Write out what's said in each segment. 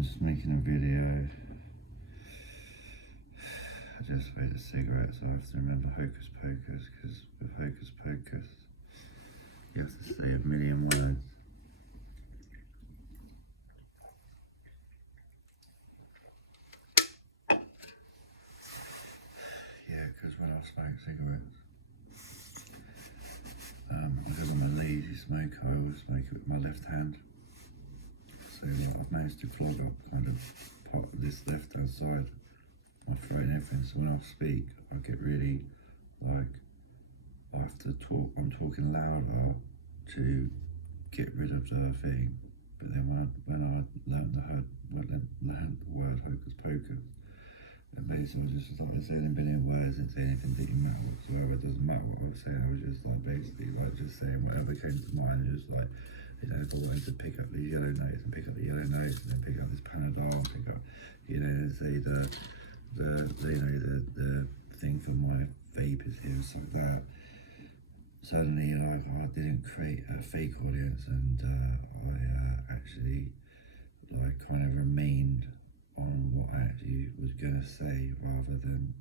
I'm just making a video. I just made a cigarette, so I have to remember Hocus Pocus, because with Hocus Pocus, you have to say a million words. Yeah, because when I smoke cigarettes, because I'm a lazy smoker, I always smoke it with my left hand. So I've managed to clog up kind of part of this left hand side, my throat and everything. So when I speak, I get really like, I have to talk, I'm talking louder to get rid of the thing. But then when I learned the word Hocus Pocus, and basically I just started saying a million words and saying anything that didn't matter whatsoever. It doesn't matter what I was saying. I was just like basically like just saying whatever came to mind. Just like, you know, if I wanted to pick up the yellow notes and pick up the yellow notes and then pick up this Panadol and pick up, you know, and say the thing for my vape is here and stuff like that. Suddenly, like, I didn't create a fake audience, and I actually like kind of remained on what I actually was going to say rather than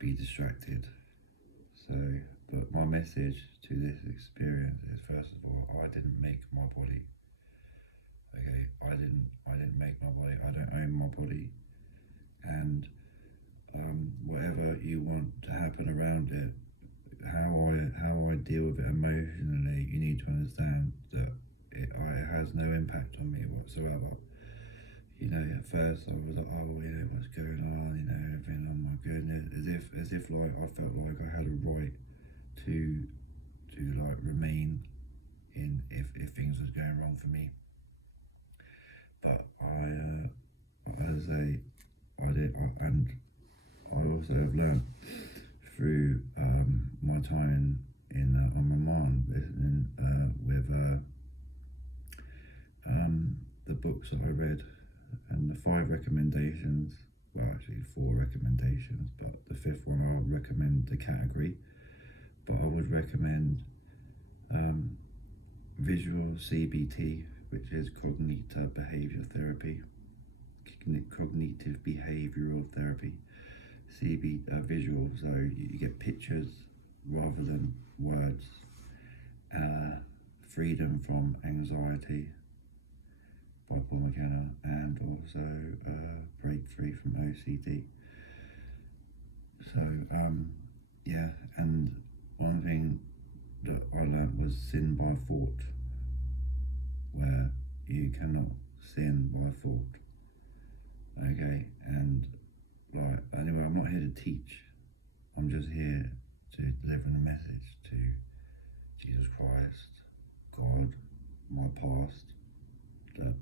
be distracted. So, but my message to this experience is, first of all, I didn't make my body. Okay, I didn't make my body. I don't own my body, and whatever you want to happen around it, how I deal with it emotionally, you need to understand that it has no impact on me whatsoever. You know, at first I was like, oh, you know, what's going on, you know, everything, oh my goodness, as if like I felt like I had a right to like remain in if things was going wrong for me. But as I did, and I also have learned through my time in Oman, listening with the books that I read, and the 5 recommendations, well actually 4 recommendations, but the 5th one I would recommend the category, but I would recommend visual CBT, which is cognitive behavioral therapy, cognitive behavioral therapy. Visual, so you get pictures rather than words. Freedom from Anxiety by Paul McKenna, and also Break Free from OCD. So yeah, and one thing that I learned was sin by thought, where you cannot sin by thought. Okay, and like, anyway, I'm not here to teach. I'm just here to deliver a message to Jesus Christ, God, my past, that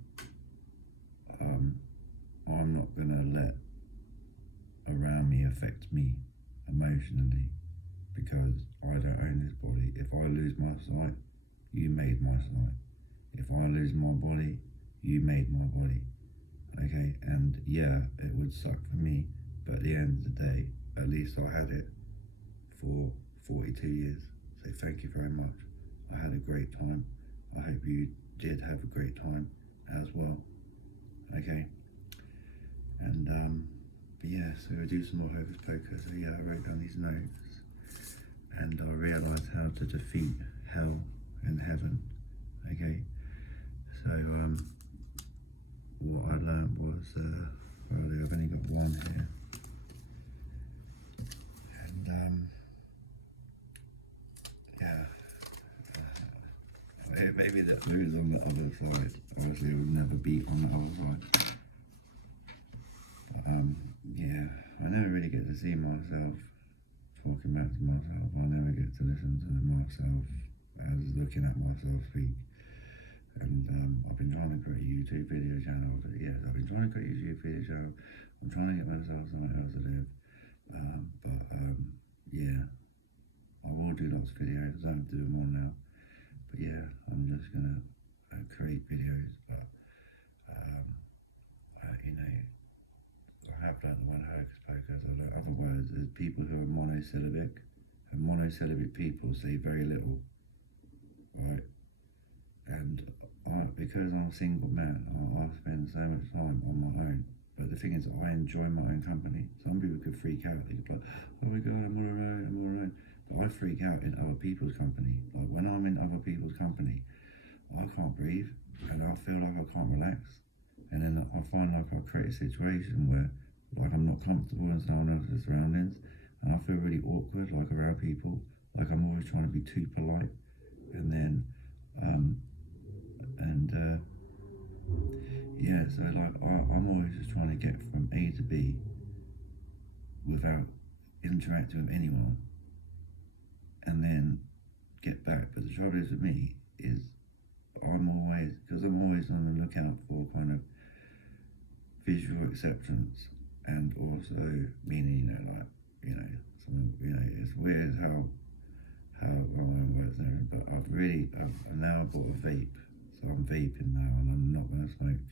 I'm not going to let around me affect me emotionally, because I don't own this body. If I lose my sight, you made my sight. If I lose my body, you made my body. Okay, and yeah, it would suck for me, but at the end of the day, at least I had it for 42 years. So thank you very much. I had a great time. I hope you did have a great time as well. Okay, and but yeah, so I do some more Hocus Pocus. So yeah, I wrote down these notes, and I realised how to defeat hell and heaven. Okay, so what I learned was, well, I've only got one here, and yeah, maybe that moves on the other side. Obviously, it would never beat on the other side. But, yeah, I never really get to see myself talking back to myself. I never get to listen to myself as looking at myself speak. And I've been trying to create a YouTube video channel. Yes, I've been trying to create a YouTube video channel. I'm trying to get myself something else to do. Yeah, I will do lots of videos. I don't do them all now. But yeah, I'm just gonna create videos. But you know, I have learned the word Hocus Pocus. Otherwise, there's people who are monosyllabic, and monosyllabic people say very little, right? And because because I'm a single man, I spend so much time on my own. But the thing is, I enjoy my own company. Some people could freak out. They could be like, oh my God, I'm all alone, I'm all alone. But I freak out in other people's company. Like when I'm in other people's company, I can't breathe and I feel like I can't relax. And then I find like I create a situation where like I'm not comfortable in someone else's surroundings and I feel really awkward like around people. Like I'm always trying to be too polite. And then, yeah, so like I'm always just trying to get from A to B without interacting with anyone and then get back. But the trouble is with me is I'm always on the lookout for kind of visual acceptance and also meaning, it's weird how my mind works and everything, but I've now bought a vape, so I'm vaping now and I'm not going to smoke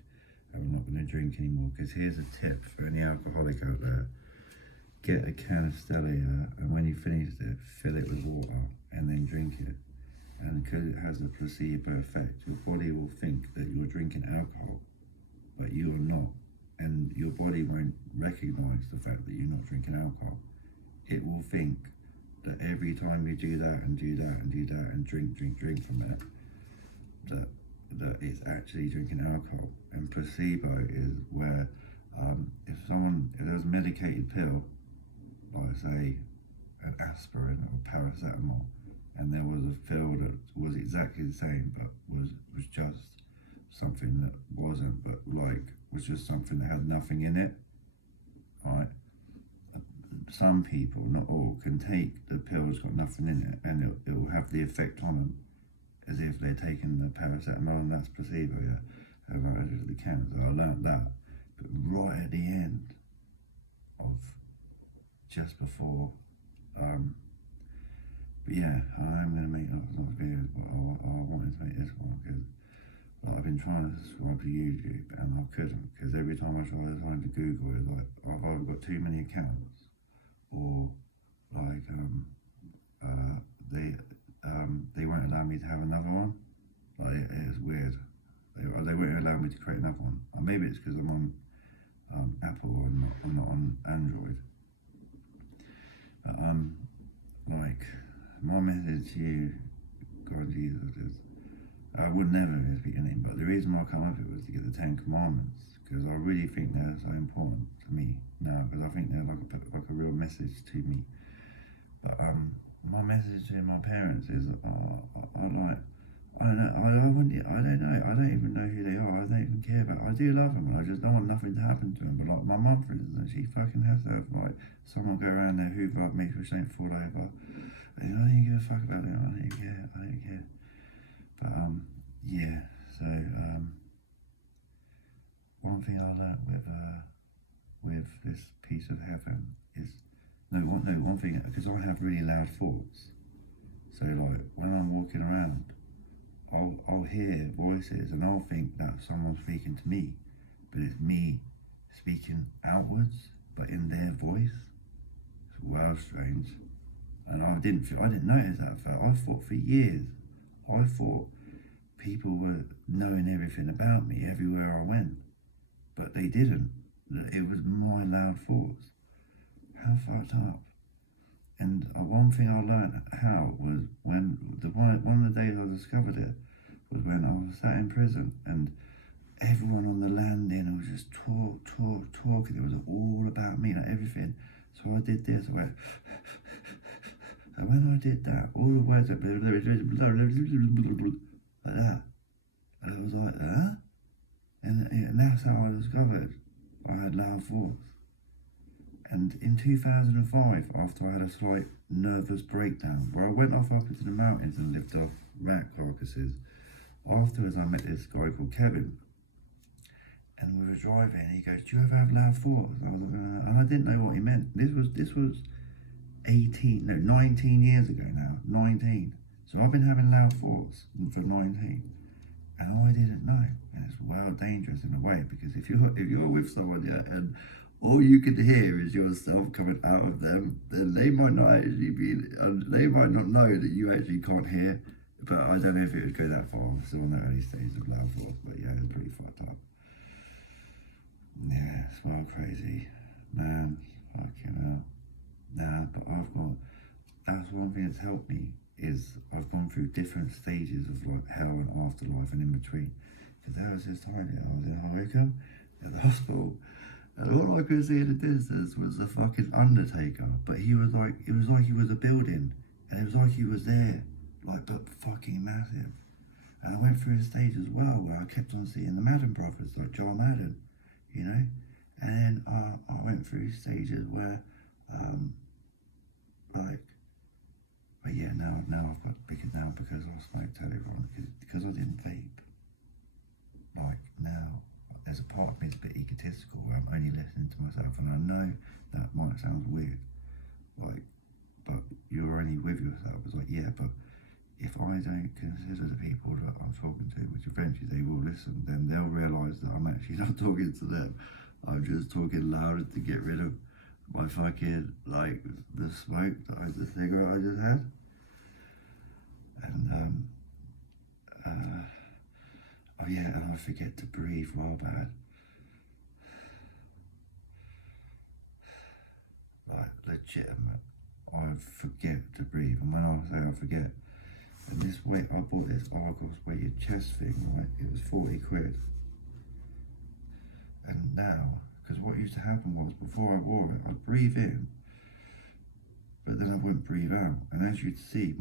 and I'm not going to drink anymore, because here's a tip for any alcoholic out there: get a can of Stella, and when you finish it, fill it with water and then drink it. And because it has a placebo effect, your body will think that you're drinking alcohol, but you are not. And your body won't recognize the fact that you're not drinking alcohol. It will think that every time you do that and do that and do that and drink from it, that it's actually drinking alcohol. And placebo is where if there's a medicated pill, like say an aspirin or paracetamol, and there was a pill that was exactly the same but was just something that wasn't, but like was just something that had nothing in it, right? Some people, not all, can take the pill that's got nothing in it and it will have the effect on them as if they're taking the paracetamol, and that's placebo, yeah. And I literally can, so I learnt that. But right at the end of just before, but yeah, I'm going to make lots of videos, but I wanted to make this one because I've been trying to subscribe to YouTube and I couldn't, because every time I tried to Google it, like I've either got too many accounts or like they won't allow me to have another one. Like it's weird. They won't allow me to create another one. Or maybe it's because I'm on Apple and I'm not on Android. But like my message to you, God Jesus, is I would never speak your name, but the reason why I come up with it was to get the 10 Commandments, because I really think they're so important to me now, because I think they're like a real message to me. But my message to my parents is I don't even know who they are. I don't even care about. I do love them, and I just don't want nothing to happen to them. But like my mum, for instance, she fucking has to have like someone go around there, hoover up, make sure she don't fall over. And I don't even give a fuck about them. I don't even care. But yeah. So one thing I learned with this piece of heaven is one thing, because I have really loud thoughts. So like when I'm walking around, I'll hear voices and I'll think that someone's speaking to me, but it's me speaking outwards, but in their voice. It's well strange. And I didn't notice that at first. I thought for years, people were knowing everything about me everywhere I went, but they didn't. It was my loud thoughts. How fucked up. And one thing I learned how was when one of the days I discovered it was when I was sat in prison and everyone on the landing was just talking. It was all about me, like everything. So I did this. I went, and when I did that, all the words like that. And I was like, huh? And that's how I discovered I had loud thoughts. And in 2005, after I had a slight nervous breakdown, where I went off up into the mountains and lived off rat carcasses, afterwards I met this guy called Kevin. And we were driving, and he goes, do you ever have loud thoughts? And I was like, and I didn't know what he meant. This was 19 years ago now, 19. So I've been having loud thoughts for 19. And I didn't know. And it's well dangerous in a way, because if you're with someone, yeah, and all you can hear is yourself coming out of them, then they might not know that you actually can't hear But I don't know if it would go that far. I'm still in the early stages of Loud Force, but yeah, it's pretty fucked up. Yeah, it's well crazy. Man, fucking hell. Nah, but that's one thing that's helped me, is I've gone through different stages of like hell and afterlife and in between. Because there was this time I was in Harrogate at the hospital, and all I could see in the distance was a fucking undertaker. But he was like, it was like he was a building, and it was like he was there, like, but fucking massive. And I went through a stage as well where I kept on seeing the Madden brothers, like John Madden, you know. And then I went through stages where, like, but yeah, now I've got bigger now because I smoked earlier on, because I didn't vape. Like now, there's a part of me that's a bit egotistical where I'm only listening to myself, and I know that might sound weird, like, but you're only with yourself. It's like, yeah, but if I don't consider the people that I'm talking to, which eventually they will listen, then they'll realise that I'm actually not talking to them. I'm just talking louder to get rid of my fucking, like, the smoke, the cigarette I just had. And, oh yeah, and I forget to breathe real bad. Like, legitimate. I forget to breathe, and when I say I forget, and this weight, I bought this Argos weighted chest thing, right? It was 40 quid. And now, because what used to happen was, before I wore it, I'd breathe in, but then I wouldn't breathe out. And as you'd see,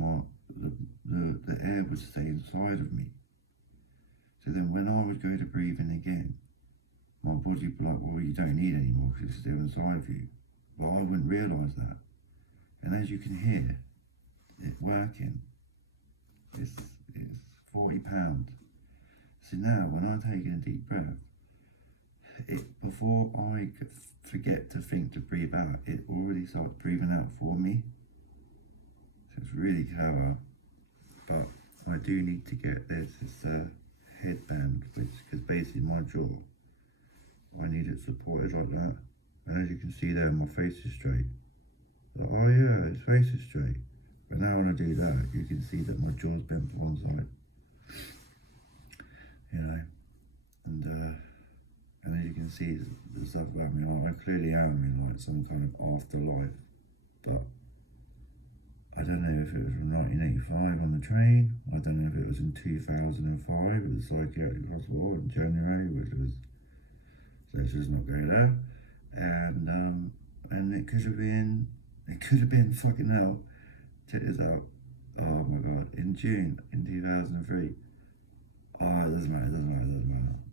the air would stay inside of me. So then when I would go to breathe in again, my body would be like, well, you don't need any more because it's still inside of you. But I wouldn't realise that. And as you can hear, it working, it's £40. So now, when I'm taking a deep breath, before I forget to think to breathe out, it already starts breathing out for me. So it's really clever. But I do need to get this headband, because basically my jaw, I need it supported like that. And as you can see there, my face is straight. Like, oh yeah, his face is straight. But now when I do that, you can see that my jaw's bent to one side. You know, and as you can see, the stuff about me, like, I clearly am in like some kind of afterlife. But I don't know if it was from 1985 on the train. I don't know if it was in 2005 at the psychiatric hospital in January, which was, let's just not go there. And it could have been fucking hell. Check this out. Oh my god, in June in 2003. Oh, it doesn't matter.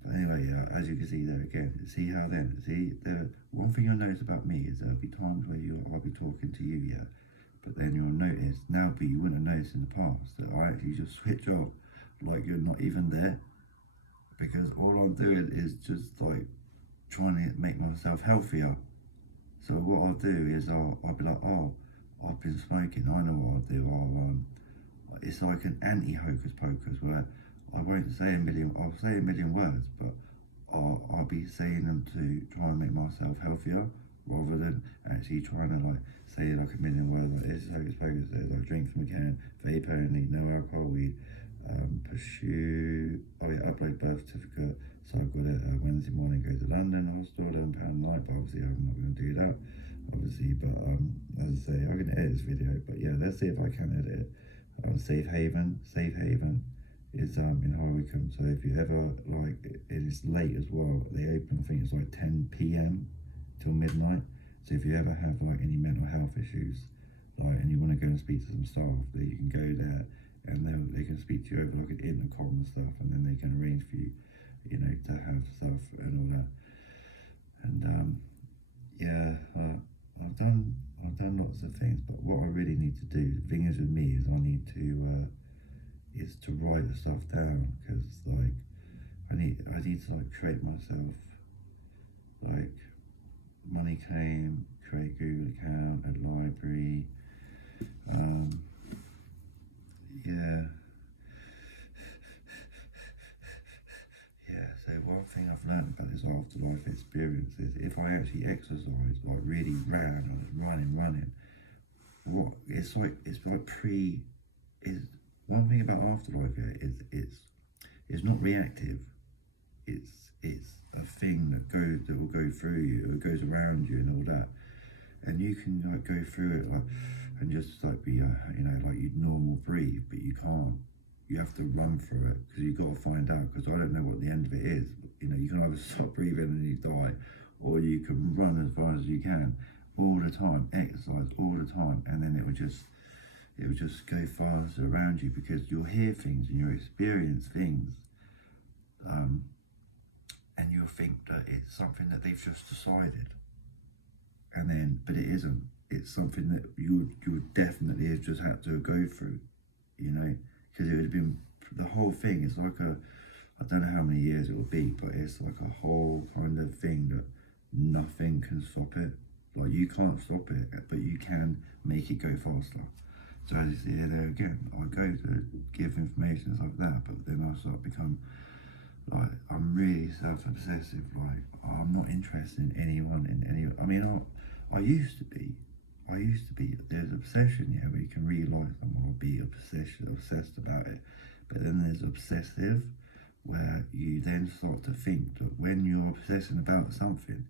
But anyway, yeah, as you can see there again, see the one thing you'll notice about me is there'll be times where I'll be talking to you, yeah, but then you'll notice now, but you wouldn't have noticed in the past, that I actually just switch off like you're not even there, because all I'm doing is just like trying to make myself healthier. So what I'll do is I'll be like, oh, I've been smoking, I know what I'll do. It's like an anti-hocus pocus where I won't say I'll say a million words, but I'll be saying them to try and make myself healthier, rather than actually trying to like say like a million words like this is hocus pocus, there's like drink from a can, vape only, no alcohol, weed, pursue, upload birth certificate, so I've got it Wednesday morning, go to London hospital, £11 a night, but obviously I'm not going to do that, obviously, but as I say, I can edit this video, but yeah, let's see if I can edit it. Safe Haven is in Harwickham, so if you ever, like, it is late as well, they open, I think it's like 10 p.m. till midnight, so if you ever have like any mental health issues, like, and you want to go and speak to some staff, that you can go there, and they can speak to you over like an intercom and stuff, and then they can arrange for you, you know, to have stuff and all that. And yeah, I've done lots of things, but what I really need to do, the thing is with me, is I need to write the stuff down, because like I need to like create myself, like money claim, create Google account, a library, yeah. So one thing I've learned about this afterlife experience is if I actually exercise, like really ran, I was running, what it's like one thing about afterlife, yeah, is it's not reactive. It's a thing that will go through you, it goes around you and all that, and you can like go through it like and just like be like you'd normal breathe, but you can't. You have to run through it because you've got to find out. Because I don't know what the end of it is. You can either stop breathing and you die, or you can run as far as you can all the time, exercise all the time, and then it would just go faster around you because you'll hear things and you'll experience things, and you'll think that it's something that they've just decided, but it isn't. It's something that you would definitely have just had to go through, because it would have been the whole thing. It's like I don't know how many years it will be, but it's like a whole kind of thing that nothing can stop it. Like you can't stop it, but you can make it go faster. So as you see there again, I go to give information like that, but then I start become like I'm really self-obsessive. Like I'm not interested in anyone in any. I mean, I used to be. There's obsession, yeah, where you can really like someone or be obsessed about it. But then there's obsessive, where you then start to think that when you're obsessing about something,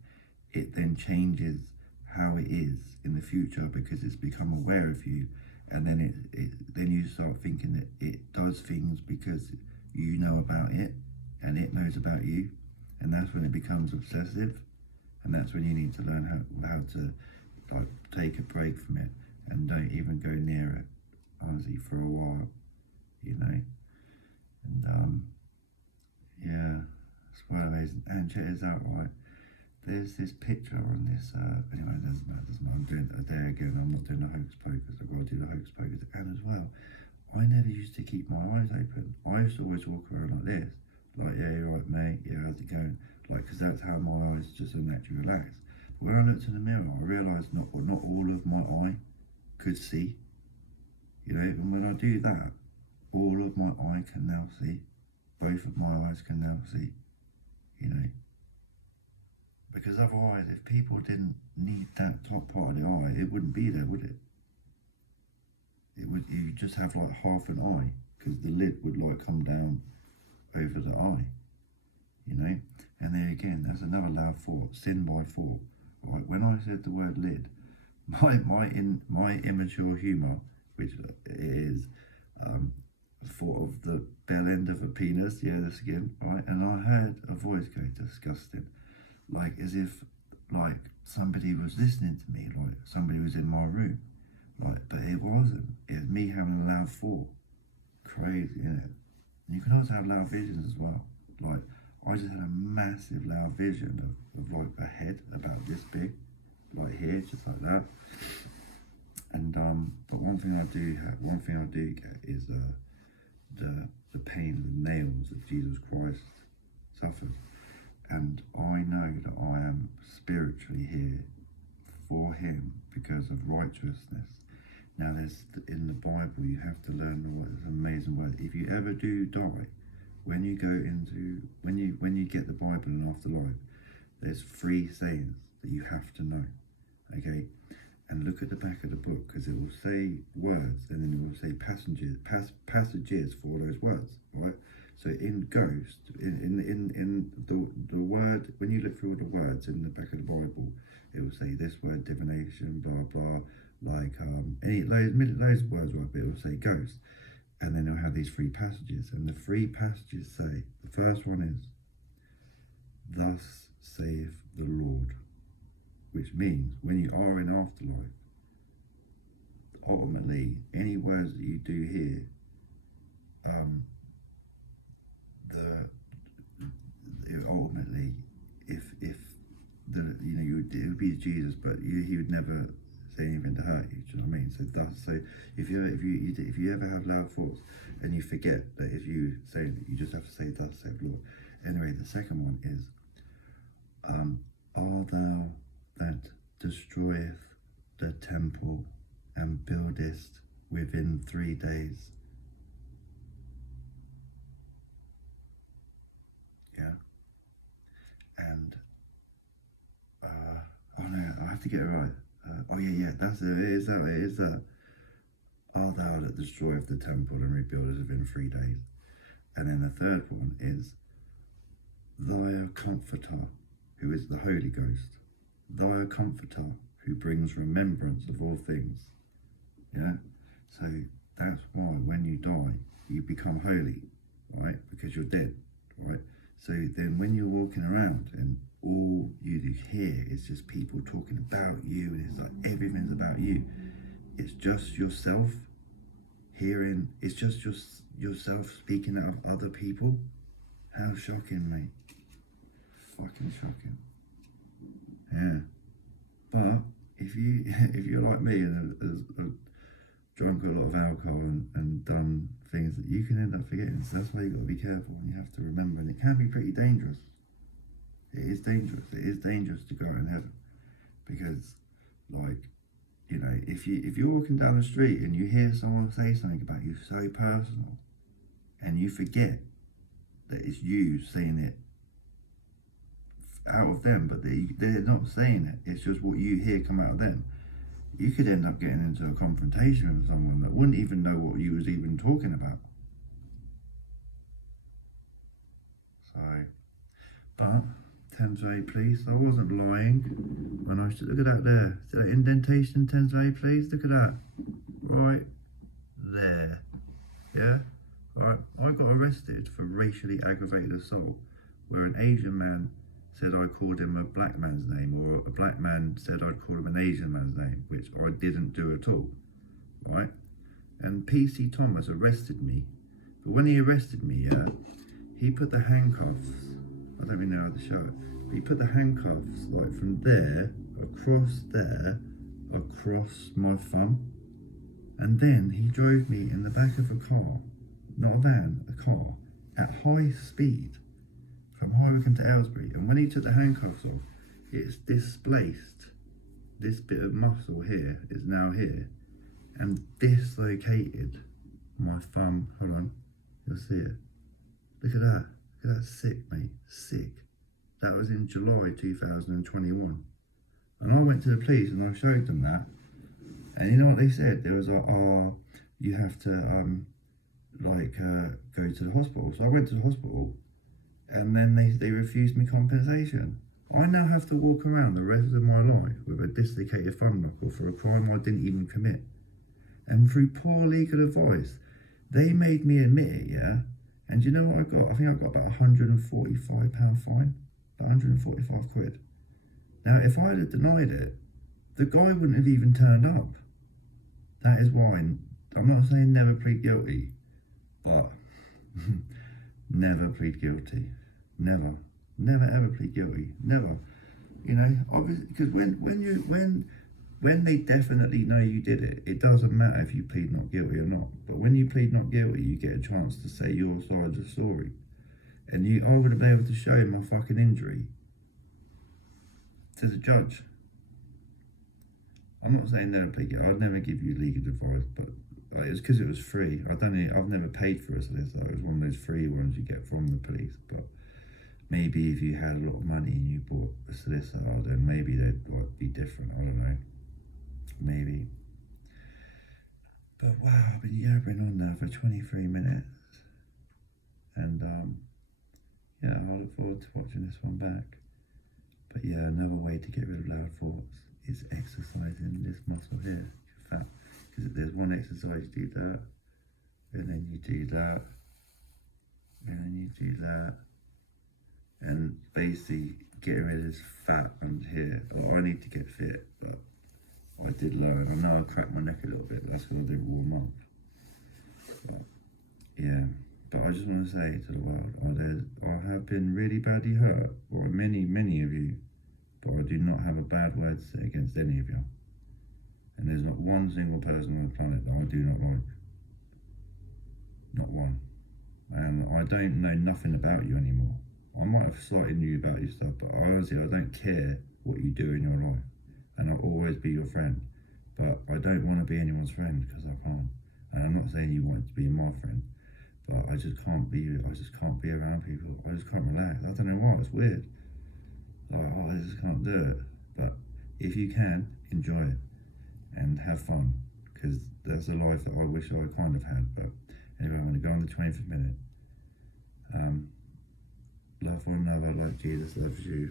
it then changes how it is in the future because it's become aware of you, and then then you start thinking that it does things because you know about it, and it knows about you, and that's when it becomes obsessive, and that's when you need to learn how to like take a break from it and don't even go near it, honestly, for a while, and yeah, it's quite amazing. And check this out, right? There's this picture on this, anyway, it doesn't matter. I'm doing it there again. I'm not doing the hocus pocus. I've got to do the hocus pocus. And as well, I never used to keep my eyes open. I used to always walk around like this. Like, yeah, you're right, mate. Yeah, how's it going? Like, because that's how my eyes just so naturally relax. But when I looked in the mirror, I realised not all of my eye could see. And when I do that, all of my eye can now see. Both of my eyes can now see. Because otherwise, if people didn't need that top part of the eye, it wouldn't be there, would it? You just have like half an eye, because the lid would like come down over the eye, And there again, that's another loud thought, sin by thought. Right, when I said the word lid, my immature humour, which is thought of the bell end of a penis, yeah, the skin, right? And I heard a voice go, disgusting. Like as if like somebody was listening to me, like somebody was in my room, but it wasn't. It was me having a loud thought. Crazy, isn't it? And you can also have loud visions as well. Like I just had a massive loud vision of like a head about this big, like here, just like that. And but one thing I do get is the pain of the nails that Jesus Christ suffered. And I know that I am spiritually here for him because of righteousness. Now, in the Bible, you have to learn all this amazing word. If you ever do die, when you get the Bible in afterlife, there's 3 sayings that you have to know. Okay, and look at the back of the book because it will say words and then it will say passages for those words, right? So in Ghost, in the word, when you look through the words in the back of the Bible, it will say this word, divination, blah blah, like loads of words, right? But it will say Ghost, and then it'll have these 3 passages, and the 3 passages say, the first one is, "Thus saith the Lord," which means when you are in afterlife, ultimately any words that you do here, ultimately, if it would be Jesus, but he would never say anything to hurt you. Do you know what I mean? So if you ever have loud thoughts and you forget that if you say that, you just have to say thus saith Lord. Anyway, the second one is, "Art thou that destroyeth the temple and buildest within 3 days?" Yeah. And oh no, I have to get it right. Oh yeah, that's it. It is that. "Art thou thou that destroyeth the temple and rebuildest within 3 days. And then the third one is, thy comforter, who is the Holy Ghost, thy comforter, who brings remembrance of all things. Yeah? So that's why when you die, you become holy, right? Because you're dead, right? So then when you're walking around and all you hear is just people talking about you, and it's like everything's about you. It's just yourself hearing, it's just yourself speaking out of other people. How shocking, mate. Fucking shocking. Yeah. But if you're like me and have drunk a lot of alcohol and done things that you can end up forgetting, so that's why you got to be careful and you have to remember, and it can be pretty dangerous. It is dangerous. It is dangerous to go out in heaven, because, like, you know, if you're walking down the street and you hear someone say something about you so personal, and you forget that it's you saying it out of them, but they're not saying it, it's just what you hear come out of them, you could end up getting into a confrontation with someone that wouldn't even know what you was even talking about. So, but Thames Valley Police, I wasn't lying when I said, look at that there, see that indentation, Thames Valley Police, look at that, right there, yeah? Right, I got arrested for racially aggravated assault, where an Asian man said I called him a black man's name, or a black man said I'd called him an Asian man's name, which I didn't do at all, right? And PC Thomas arrested me, but when he arrested me, yeah, he put the handcuffs, I don't really know how to show it, but he put the handcuffs like from there, across my thumb, and then he drove me in the back of a car, not a van, a car, at high speed, from High Wycombe to Aylesbury, and when he took the handcuffs off, it's displaced. This bit of muscle here is now here, and dislocated my thumb. Hold on, you'll see it. Look at that. Look at that, sick, mate. Sick. That was in July 2021. And I went to the police and I showed them that. And you know what they said? They was like, oh, you have to go to the hospital. So I went to the hospital, and then they refused me compensation. I now have to walk around the rest of my life with a dislocated thumb knuckle for a crime I didn't even commit. And through poor legal advice, they made me admit it, yeah? And you know what I got? I think I got about £145 fine, about 145 quid. Now, if I had denied it, the guy wouldn't have even turned up. That is why, I'm not saying never plead guilty, but never plead guilty. Never ever plead guilty. Never. You know, obviously, because when they definitely know you did it, it doesn't matter if you plead not guilty or not. But when you plead not guilty, you get a chance to say your side of the story. And I would have been able to show him my fucking injury to the judge. I'm not saying never plead guilty. I'd never give you legal advice, but it was because it was free. I've never paid for a solicitor. It was one of those free ones you get from the police. But maybe if you had a lot of money and you bought a solicitor, then maybe they'd be different. I don't know. Maybe. But wow, I've been yabbering on now for 23 minutes. And yeah, I look forward to watching this one back. But yeah, another way to get rid of loud thoughts is exercising this muscle here. In fact, because there's one exercise, you do that, and then you do that, and then you do that, and basically getting rid of this fat under here. Oh, I need to get fit, but I did learn. I know I cracked my neck a little bit, but that's going to do warm up. But yeah, but I just want to say to the world, I have been really badly hurt by many of you, but I do not have a bad word to say against any of you. And there's not one single person on the planet that I do not like. Not one. And I don't know nothing about you anymore. I might have slightly knew about your stuff, but honestly, I don't care what you do in your life. And I'll always be your friend. But I don't want to be anyone's friend, because I can't. And I'm not saying you want to be my friend, but I just can't be around people. I just can't relax. I don't know why, it's weird. Like, oh, I just can't do it. But if you can, enjoy it and have fun, because that's a life that I wish I kind of had. But anyway, I'm going to go on the 20th minute. Love one another like Jesus loves you.